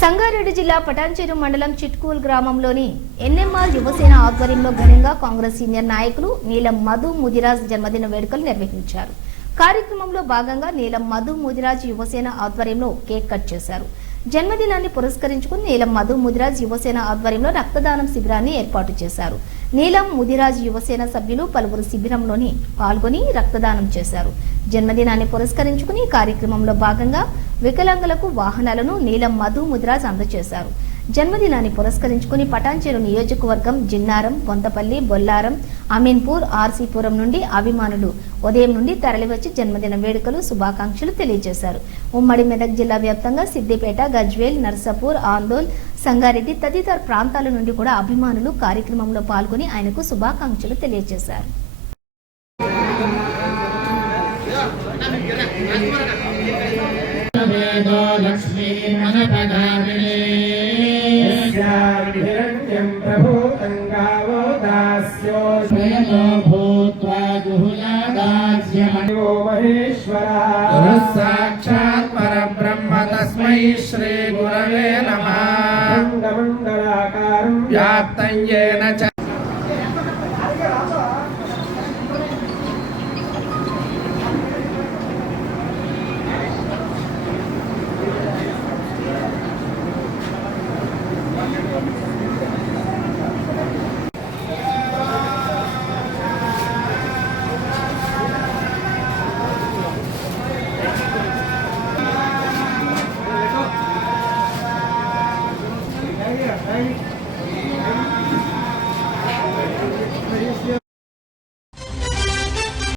సంగారెడ్డి జిల్లా పటాన్చెరు మండలం చిట్కూల్ గ్రామంలోని ఎన్ఎంఆర్ యువసేన ఆధ్వర్యంలో ఘనంగా కాంగ్రెస్ సీనియర్ నాయకులు నీలం మధు ముదిరాజ్ జన్మదిన వేడుకలు నిర్వహించారు. కార్యక్రమంలో భాగంగా నీలం మధు ముదిరాజ్ యువసేన ఆధ్వర్యంలో కేక్ కట్ చేశారు. జన్మదినాన్ని పురస్కరించుకుని నీలం మధు ముదిరాజ్ యువసేన ఆధ్వర్యంలో రక్తదానం శిబిరాన్ని ఏర్పాటు చేశారు. నీలం ముదిరాజ్ యువసేన సభ్యులు పలువురు శిబిరంలోని పాల్గొని రక్తదానం చేశారు. జన్మదినాన్ని పురస్కరించుకుని కార్యక్రమంలో భాగంగా వికలాంగులకు వాహనాలను నీలం మధు ముదిరాజ్ అందజేశారు. జన్మదినాన్ని పురస్కరించుకుని పటాన్చెరు నియోజకవర్గం జిన్నారం, పొంతపల్లి, బొల్లారం, అమీన్పూర్, ఆర్సీపురం నుండి అభిమానులు ఉదయం నుండి తరలివచ్చి జన్మదిన వేడుకలు, శుభాకాంక్షలు తెలియజేశారు. ఉమ్మడి మెదక్ జిల్లా వ్యాప్తంగా సిద్దిపేట, గజ్వేల్, నర్సాపూర్, ఆందోళ్, సంగారెడ్డి తదితర ప్రాంతాల నుండి కూడా అభిమానులు కార్యక్రమంలో పాల్గొని ఆయనకు శుభాకాంక్షలు తెలియజేశారు. साक्षात् परब्रह्म तस्मै श्री गुरवे नमः। व्याप्तं येन च